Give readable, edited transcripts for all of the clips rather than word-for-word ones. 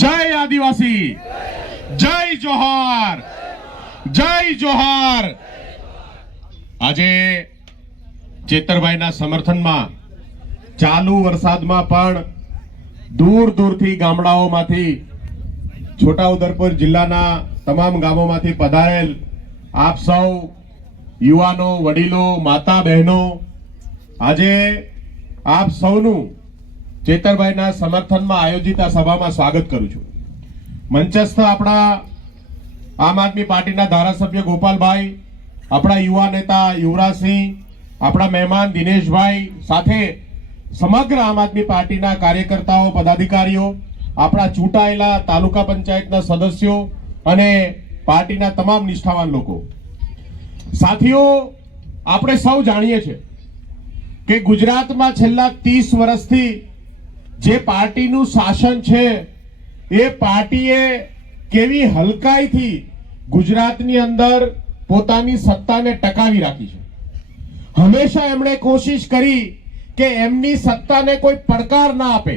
જય આદિવાસી, જય જોહાર, જય જોહાર। આજે ચેતરભાઈના સમર્થનમાં ચાલુ વરસાદમાં પણ દૂર દૂરથી ગામડાઓમાંથી છોટાઉદેપુર જિલ્લાના તમામ ગામોમાંથી પધારેલ આપ સૌ યુવાનો, વડીલો, માતા બહેનો, આજે આપ સૌનું ચેતરભાઈના સમર્થનમાં આયોજિત આ સભામાં સ્વાગત કરું છું। મંચસ્થ આપણા આમ આદમી પાર્ટીના ધારાસભ્ય ગોપાલભાઈ, આપણા યુવા નેતા યુવરાજસિંહ, આપણા મહેમાન દિનેશભાઈ સાથે સમગ્ર આમ આદમી પાર્ટીના કાર્યકર્તાઓ, પદાધિકારીઓ, આપણા ચૂંટાયેલા તાલુકા પંચાયતના સદસ્યો અને પાર્ટીના તમામ નિષ્ઠાવાન લોકો, સાથીઓ, આપણે સૌ જાણીએ છીએ કે ગુજરાતમાં છેલ્લા 30 વર્ષથી જે પાર્ટીનું શાસન છે એ પાર્ટીએ કેવી હલકાઈથી ગુજરાતની અંદર પોતાની સત્તાને ટકાવી રાખી છે। હંમેશા એમણે કોશિશ કરી કે એમની સત્તાને કોઈ પડકાર ના આપે,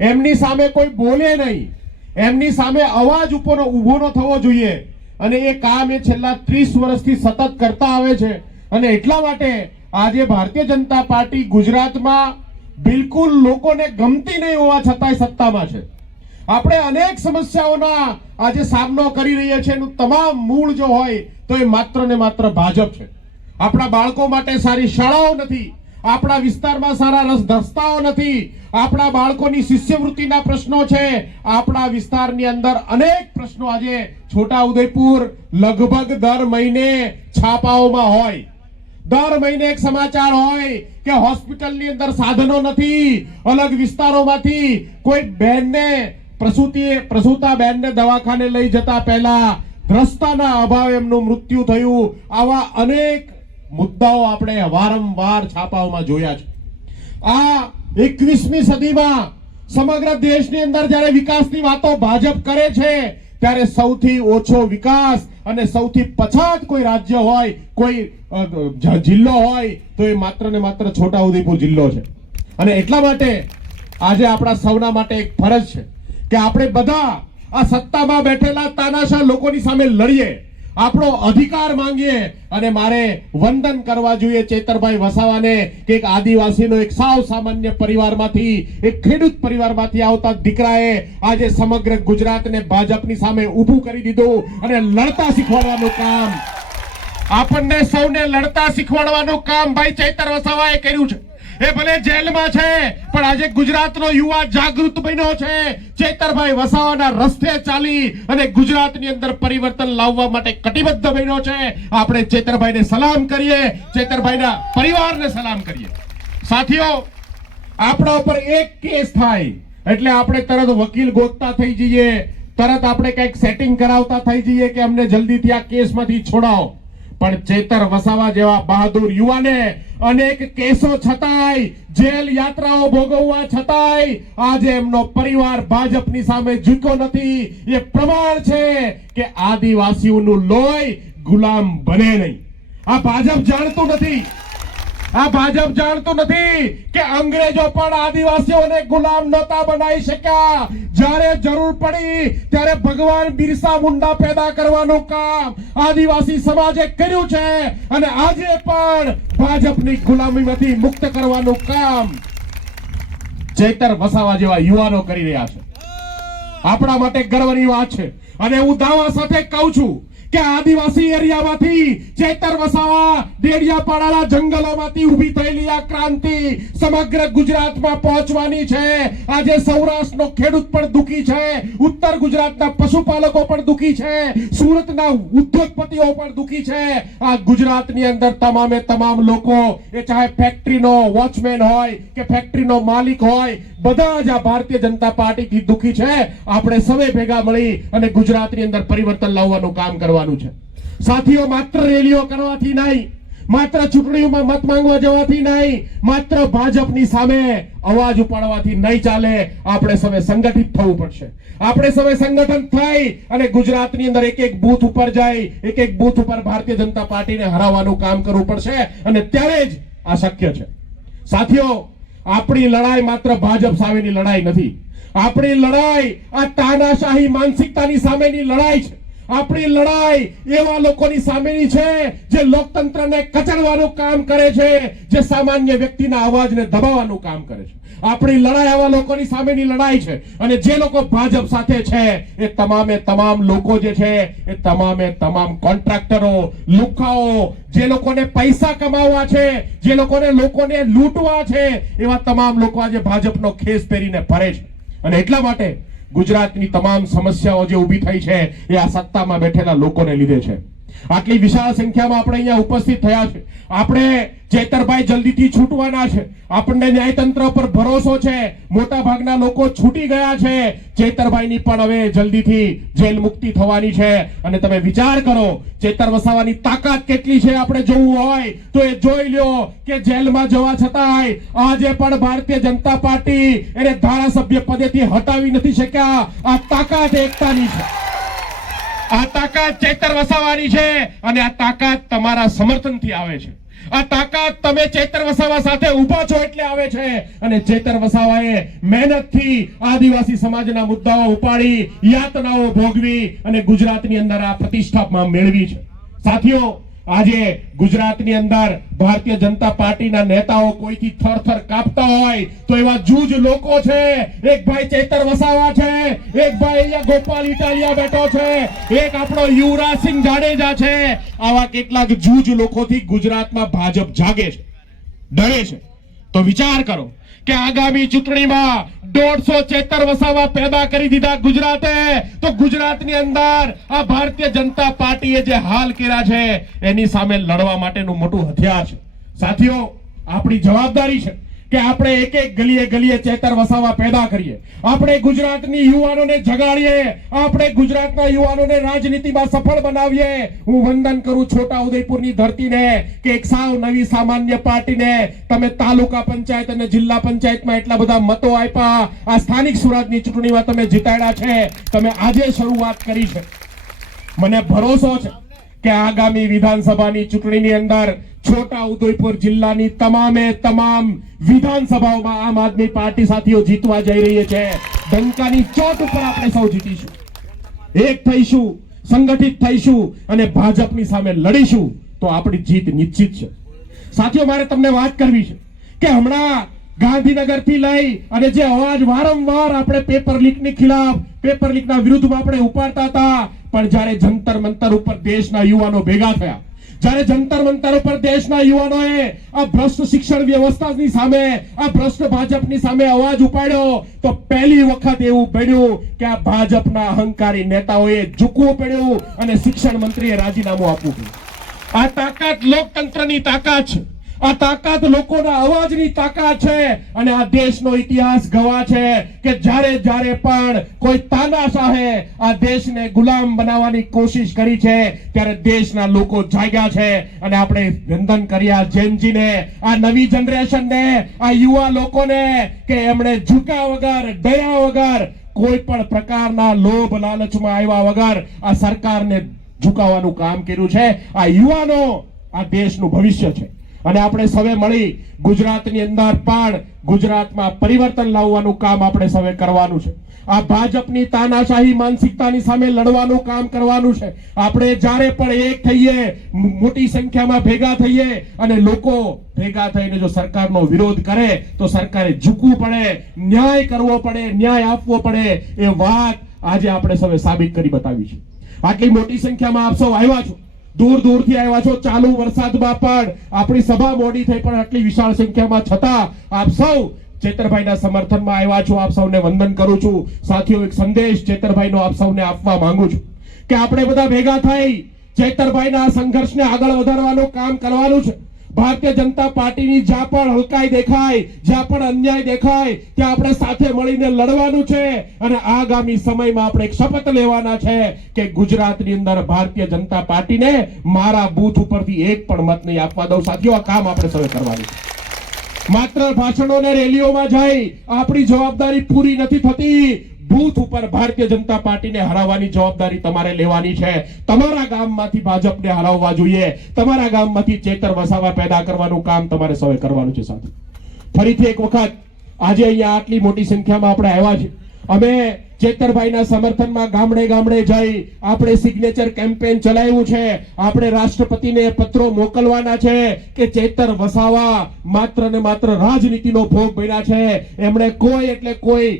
એમની સામે કોઈ બોલે નહીં, એમની સામે અવાજ ઉપર ઊભો ન થવો જોઈએ, અને એ કામ એ છેલ્લા 30 વર્ષથી સતત કરતા આવે છે। અને એટલા માટે આજે ભારતીય જનતા પાર્ટી ગુજરાતમાં બિલકુલ લોકોને ગમતી નહીં હોવા છતાંય સત્તામાં છે। આપણે અનેક સમસ્યાઓના આજે સામનો કરી રહ્યા છીએ, એનું તમામ મૂળ જો હોય તો એ માત્ર ને માત્ર ભાજપ છે। આપણા બાળકો માટે સારી શાળાઓ નથી, આપણા વિસ્તારમાં સારા રસ્તાઓ નથી, આપણા બાળકોની શિષ્યવૃત્તિના પ્રશ્નો છે, આપણા વિસ્તારની અંદર અનેક પ્રશ્નો આજે છોટાઉદેપુર લગભગ દર મહિને છાપાઓમાં હોય, દર મહિને એક સમાચાર હોય કે હોસ્પિટલની અંદર સાધનો નથી, અલગ વિસ્તારોમાંથી કોઈ બહેનને પ્રસૂતા બહેનને દવાખાને લઈ જતા પહેલા રસ્તાના અભાવે એમનું મૃત્યુ થયું। આવા અનેક મુદ્દાઓ આપણે વારંવાર છાપાઓમાં જોયા છે। આ 21મી સદીમાં સમગ્ર દેશની અંદર જ્યારે વિકાસની વાતો ભાજપ કરે છે ત્યારે સૌથી ઓછો વિકાસ અને સૌથી પછાત કોઈ રાજ્ય હોય, કોઈ જિલ્લો હોય તો એ માત્ર ને માત્ર છોટાઉદેપુર જિલ્લો છે। અને એટલા માટે આજે આપણા સૌના માટે એક ફરજ છે કે આપણે બધા આ સત્તામાં બેઠેલા તાનાશાહ લોકોની સામે લડીએ, આપણો અધિકાર માંગીએ। અને મારે વંદન કરવા જોઈએ ચેતરભાઈ વસાવાને કે એક આદિવાસીનો એક સાવ સામાન્ય પરિવારમાંથી, એક ખેડૂત પરિવારમાંથી આવતા દીકરાએ આજે સમગ્ર ગુજરાતને ભાજપની સામે ઊભું કરી દીધું અને લડતા શીખવાડવાનું કામ, આપણને સૌને લડતા શીખવાડવાનું કામ ભાઈ ચેતર વસાવાએ કર્યું છે। એ ભલે જેલમાં છે પણ આજે ગુજરાતનો યુવા જાગૃત બન્યો છે, ચેતરભાઈ વસાવાના રસ્તે ચાલી અને ગુજરાતની અંદર પરિવર્તન લાવવા માટે કટિબદ્ધ બન્યો છે। આપણે ચેતરભાઈને સલામ કરીએ, ચેતરભાઈના પરિવારને સલામ કરીએ। સાથીઓ, આપણા ઉપર એક કેસ થાય એટલે આપણે તરત વકીલ ગોતતા થઈ જઈએ, તરત આપણે કંઈક સેટિંગ કરાવતા થઈ જઈએ કે અમને જલ્દીથી આ કેસમાંથી છોડાવો। પણ ચેતર વસાવા જેવા બહાદુર યુવાને અનેક કેસો છતાંય, જેલ યાત્રાઓ ભોગવવા છતાંય આજે એમનો પરિવાર ભાજપની સામે ઝૂક્યો નથી। એ પ્રમાણ છે કે આદિવાસીઓનું લોહી ગુલામ બને નહીં। આ ભાજપ જાણતું નથી, આ ભાજપ જાણતું નથી કે અંગ્રેજો પણ આદિવાસીઓને ગુલામ નહોતા બનાવી શક્યા। જ્યારે જરૂર પડી ત્યારે ભગવાન બિરસા મુંડા પેદા કરવાનું કામ આદિવાસી સમાજે કર્યું છે, અને આજે પણ ભાજપની ગુલામીમાંથી મુક્ત કરવાનું કામ ચેતર વસાવા જેવા યુવાનો કરી રહ્યા છે। આપણા માટે ગર્વની વાત છે, અને હું દાવા સાથે કહું છું કે આદિવાસી એરિયામાંથી ચેતર વસાવા ડેડિયાપાડાના જંગલોમાંથી ઊભી થયેલી આ ક્રાંતિ સમગ્ર ગુજરાતમાં પહોંચવાની છે। આજે સૌરાષ્ટ્રનો ખેડૂત પણ દુખી છે, ઉત્તર ગુજરાતના પશુપાલકો પણ દુખી છે, સુરતના ઉદ્યોગપતિઓ પણ દુખી છે। આ ગુજરાતની અંદર તમામે તમામ લોકો, એ ચાહે ફેક્ટરીનો વોચમેન હોય કે ફેક્ટરીનો માલિક હોય, બધા જ આ ભારતીય જનતા પાર્ટીથી દુખી છે। આપણે સૌએ ભેગા મળી અને ગુજરાતની અંદર પરિવર્તન લાવવાનું કામ કરવાનું છે। સાથીઓ, માત્ર રેલીઓ કરવાથી નહીં, માત્ર ચૂંટણીઓમાં મત માંગવા જવાથી નહીં, માત્ર ભાજપની સામે અવાજ ઉપાડવાથી નહીં ચાલે। આપણે સૌએ સંગઠિત થવું પડશે। આપણે સૌએ સંગઠન થઈ અને ગુજરાતની અંદર એક એક બૂથ ઉપર જઈ, એક એક બૂથ ઉપર ભારતીય જનતા પાર્ટીને હરાવવાનું કામ કરવું પડશે, અને ત્યારે જ આ શક્ય છે। સાથીઓ, આપણી લડાઈ માત્ર ભાજપ સામેની લડાઈ નથી, આપણી લડાઈ આ તાનાશાહી માનસિકતાની સામેની લડાઈ છે. આપણી લડાઈ એવા લોકોની સામેની છે જે લોકતંત્રને કચડવાનું કામ કરે છે, જે સામાન્ય વ્યક્તિના અવાજને દબાવવાનું કામ કરે છે. આપણી લડાઈ આવા લોકોની સામેની લડાઈ છે. અને જે લોકો ભાજપ સાથે છે એ તમામે તમામ લોકો જે છે એ તમામે તમામ કોન્ટ્રાક્ટરો, લુખાઓ, જે લોકોને પૈસા કમાવવા છે, જે લોકોને લૂંટવા છે, એવા તમામ લોકો આજે ભાજપનો ખેસ પહેરીને ફરે છે. અને એટલા માટે ગુજરાતની તમામ સમસ્યાઓ જે ઊભી થઈ છે એ આ સત્તામાં બેઠેલા લોકોને લીધે છે. આટલી વિશાળ સંખ્યામાં આપણે અહીંયા ઉપસ્થિત થયા છે. આપણે ચેતરભાઈ જલ્દીથી છૂટવાના છે. આપણને ન્યાયતંત્ર પર ભરોસો છે. મોટા ભાગના લોકો છૂટી ગયા છે. ચેતરભાઈની પણ હવે જલ્દીથી જેલ મુક્તિ થવાની છે. અને તમે વિચાર કરો ચેતર વસાવાની તાકાત કેટલી છે. આપણે જોવું હોય તો એ જોઈ લ્યો કે જેલમાં જવા છતાંય આજે પણ ભારતીય જનતા પાર્ટી એને ધારાસભ્ય પદેથી હટાવી નથી શક્યા. આ તાકાત એકતાની છે. આ તાકાત ચેતર વસાવાની છે. અને આ તાકાત તમારા સમર્થનથી આવે છે. આ તાકાત તમે ચેતર વસાવા સાથે ઊભા છો એટલે આવે છે. અને ચેતર વસાવાએ મહેનતથી આદિવાસી સમાજના મુદ્દાઓ ઉપાડી, યાતનાઓ ભોગવી અને ગુજરાતની અંદર આ પ્રતિષ્ઠા મેળવી છે. સાથીઓ, આજે ગુજરાતની અંદર ભારતીય જનતા પાર્ટીના નેતાઓ કોઈથી થરથર કાપતા હોય તો એવા જૂજ લોકો છે. એક ભાઈ ચેતર વસાવા છે, એક ભાઈ અહીંયા ગોપાલ ઇટાલિયા બેઠો છે, એક આપણો યુવરાજસિંહ જાડેજા છે. આવા કેટલાક જૂજ લોકોથી ગુજરાતમાં ભાજપ જાગે છે, ડરે છે. તો વિચાર કરો કે આગામી ચૂંટણીમાં 150 ચેતર વસાવા પેદા કરી દીધા ગુજરાતે, તો ગુજરાતની અંદર આ ભારતીય જનતા પાર્ટીએ જે હાલ કર્યા છે એની સામે લડવા માટેનું મોટું હથિયાર છે. સાથીઓ, આપણી જવાબદારી છે કે આપણે એક એક ગલીએ ગલીએ ચેતર વસાવા પેદા કરીએ. આપણે ગુજરાતની યુવાનોને જગાડીએ. આપણે ગુજરાતના યુવાનોને રાજનીતિમાં સફળ બનાવીએ. હું વંદન કરું છોટા ઉદયપુરની ધરતીને કે એક સાવ નવી સામાન્ય પાર્ટીને તમે તાલુકા પંચાયત અને જિલ્લા પંચાયતમાં એટલા બધા મતો આપ્યા, આ સ્થાનિક સ્વરાજની ચૂંટણીમાં તમે જીતાડ્યા છે. તમે આજે શરૂઆત કરી છે. મને ભરોસો છે કે આગામી વિધાનસભાની ચૂંટણીની અંદર છોટા ઉદયપુર જિલ્લાની તમામે તમામ વિધાનસભાઓમાં આમ આદમી પાર્ટી સાથીઓ જીતવા જઈ રહી છે. ડંકાની ચોટ ઉપર આપણે સૌ જીતીશું, એક થઈશું, સંગઠિત થઈશું અને ભાજપની સામે લડીશું તો આપણી જીત નિશ્ચિત છે. સાથીઓ, મારે તમને વાત કરવી છે કે હમણાં ગાંધીનગર થી લઈ અને જે અવાજ વારંવાર આપણે પેપર લીકની ખિલાફ, પેપર લીકના વિરુદ્ધમાં આપણે ઉપાડતા હતા, પણ જ્યારે જંતર મંતર ઉપર દેશના યુવાનો ભેગા થયા, જ્યારે જંતર મંતર ઉપર દેશના યુવાનોએ આ ભ્રષ્ટ શિક્ષણ વ્યવસ્થાની સામે, આ ભ્રષ્ટ ભાજપની સામે અવાજ ઉપાડ્યો, તો પહેલી વખત એવું બન્યું કે આ ભાજપના અહંકારી નેતાઓએ ઝૂકવું પડ્યું અને શિક્ષણ મંત્રીએ રાજીનામું આપવું પડ્યું. આ તાકાત લોકતંત્રની તાકાત છે. આ તાકાત લોકોના અવાજની તાકાત છે. અને આ દેશનો ઇતિહાસ ગવાહ છે કે જ્યારે જ્યારે પણ કોઈ તાનાશાહે આ દેશને ગુલામ બનાવવાની કોશિશ કરી છે ત્યારે દેશના લોકો જાગ્યા છે. અને આપણે વંદન કર્યા જેનજીને, આ નવી જનરેશનને, આ યુવા લોકોને કે એમણે ઝુક્યા વગર, ડર્યા વગર, કોઈ પણ પ્રકારના લોભ લાલચમાં આવ્યા વગર આ સરકારને ઝુકાવવાનું કામ કર્યું છે. આ યુવાનો આ દેશનું ભવિષ્ય છે. અને આપણે સૌએ મળી ગુજરાતની અંદર પણ ગુજરાતમાં પરિવર્તન લાવવાનું કામ આપણે સૌએ કરવાનું છે. આ ભાજપની તાનાશાહી માનસિકતાની સામે લડવાનું કામ કરવાનું છે. આપણે જ્યારે પણ એક થઈએ, મોટી સંખ્યામાં ભેગા થઈએ અને લોકો ભેગા થઈને જો સરકારનો વિરોધ કરે તો સરકારે ઝૂકવું પડે, ન્યાય કરવો પડે, ન્યાય આપવો પડે. એ વાત આજે આપણે સૌએ સાબિત કરી બતાવી છે. આટલી મોટી સંખ્યામાં આપ સૌ આવ્યા છો, દૂર દૂરથી આવ્યા છો. ચાલુ વરસાદમાં પણ આપણી સભા મોડી થઈ, પણ આટલી વિશાળ સંખ્યામાં છતાં આપ સૌ ચેતરભાઈના સમર્થનમાં આવ્યા છો. આપ સૌને વંદન કરું છું. સાથીઓ, એક સંદેશ ચેતરભાઈનો આપ સૌને આપવા માંગુ છું કે આપણે બધા ભેગા થઈ ચેતરભાઈના સંઘર્ષને આગળ વધારવાનું કામ કરવાનું છે. ભારતીય જનતા પાર્ટીની જ્યાં પણ હલકાઈ દેખાય, જ્યાં પણ અન્યાય દેખાય, ત્યાં આપણે સાથે મળીને લડવાનું છે. અને આગામી સમયમાં આપણે એક શપથ લેવાના છે કે ગુજરાતની અંદર ભારતીય જનતા પાર્ટીને મારા બૂથ ઉપરથી એક પણ મત નહીં આપવા દઉં. સાથીઓ, આ કામ આપણે સૌએ કરવાનું છે. માત્ર ભાષણો ને રેલીઓમાં જઈ આપણી જવાબદારી પૂરી નથી થતી. બૂથ ઉપર ભારતીય જનતા પાર્ટીને હરાવવાની જવાબદારી તમારે લેવાની છે. તમારા ગામમાંથી ભાજપને હરાવવા જોઈએ. તમારા ગામમાંથી ચેતર વસાવા પેદા કરવાનું કામ તમારે સૌએ કરવાનું છે. સાથે ફરીથી એક વખત આજે અહીંયા આટલી મોટી સંખ્યામાં આપણે આવ્યા છે. અમે ચેતરભાઈના સમર્થનમાં ગામડે ગામડે જઈ આપણે સિગ્નેચર કેમ્પેન ચલાવ્યું છે. આપણે રાષ્ટ્રપતિને પત્રો મોકલવાના છે કે ચેતર વસાવા માત્ર ને માત્ર રાજનીતિનો ભોગ બન્યા છે. એમણે કોઈ એટલે કોઈ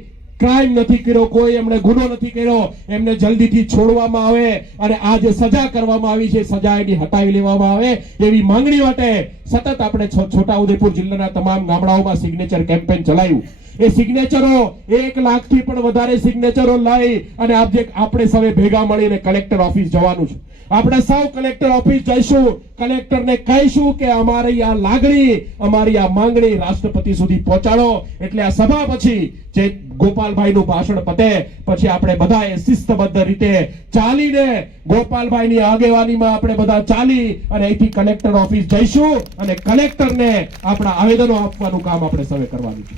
ક્રાઇમ નથી કર્યો, કોઈ એમણે ગુનો નથી કર્યો. એમને જલ્દીથી છોડવામાં આવે અને આ જે સજા કરવામાં આવી છે સજા એની હટાવી લેવામાં આવે એવી માંગણી માટે સતત આપણે છોટાઉદેપુર જિલ્લાના તમામ ગામડાઓમાં સિગ્નેચર કેમ્પેન ચલાવ્યું. એ સિગ્નેચરો 1 લાખથી પણ વધારે સિગ્નેચરો લઈ અને આપણે સૌએ ભેગા મળીને કલેક્ટર ઓફિસ જવાનું છે. આપણે સૌ કલેક્ટર ઓફિસ જઈશું, કલેક્ટરને કહીશું કે અમારી આ લાગણી, અમારી આ માંગણી રાષ્ટ્રપતિ સુધી પહોંચાડો. એટલે આ સભા પછી જે ગોપાલભાઈનું ભાષણ પતે પછી આપણે બધાએ શિસ્તબદ્ધ રીતે ચાલીને ગોપાલભાઈની આગેવાનીમાં આપણે બધા ચાલી અને અહીંથી કલેક્ટર ઓફિસ જઈશું અને કલેક્ટરને આપણા આવેદનો આપવાનું કામ આપણે સૌએ કરવાનું છે.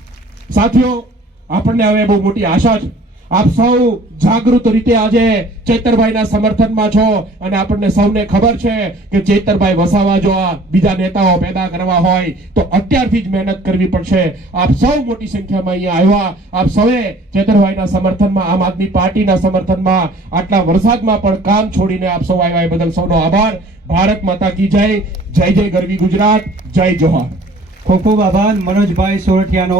સાથીઓ, આપણને હવે બહુ મોટી આશા છે. આપ સૌ જાગૃત રીતે આજે ચેતરભાઈના સમર્થનમાં છો અને આપણને સૌને ખબર છે કે ચેતરભાઈ વસાવા જો આ બીજા નેતાઓ પેદા કરવા હોય તો અત્યારથી જ મહેનત કરવી પડશે. આપ સૌ મોટી સંખ્યામાં અહીંયા આવ્યા. આપ સૌએ ચેતરભાઈના સમર્થનમાં, આમ આદમી પાર્ટીના સમર્થનમાં આટલા વરસાદમાં પણ કામ છોડીને આપ સૌ આવ્યા એ બદલ સૌનો આભાર. ભારત માતા કી જય. જય જય ગરવી ગુજરાત. જય જોહાર. ખૂબ ખૂબ આભાર મનોજભાઈ સોરઠિયાનો.